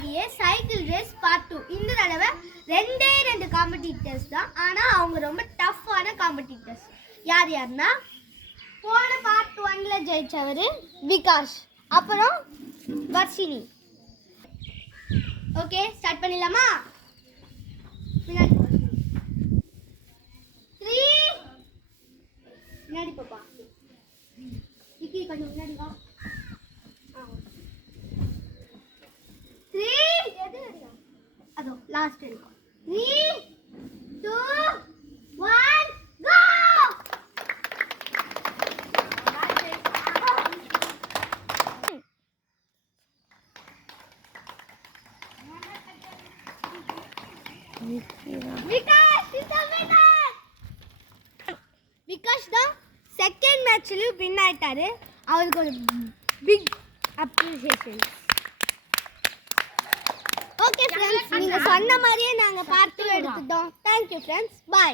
மாதிரியே cycle race part 2. இந்த தடவை ரெண்டு காம்படிட்டர்ஸ் தான். ஆனால் அவங்க ரொம்ப டஃப்பான காம்படிட்டர்ஸ். யாருன்னா போன பார்ட் 1ல ஜெயிச்சவர் விகாஷ், அப்புறம் வர்ஷினி. ஓகே, ஸ்டார்ட் பண்ணிடலாமா? முன்னாடி 3 முன்னாடி பாப்பா விக்கி கொஞ்சம் முன்னாடி வா. 3 அதோ லாஸ்ட் இருக்கும். 3 2 1 கோ. விகாஷ் தான் செகண்ட் மேட்ச்ல வின் ஆயிட்டாரு. அவருக்கு ஒரு பிக் அப்ரிசியேஷன். ஓகே ஃப்ரெண்ட்ஸ், நீங்க சொன்ன மாதிரியே நாங்க பார்ட் 2 எடுத்துட்டோம். Thank you friends, by.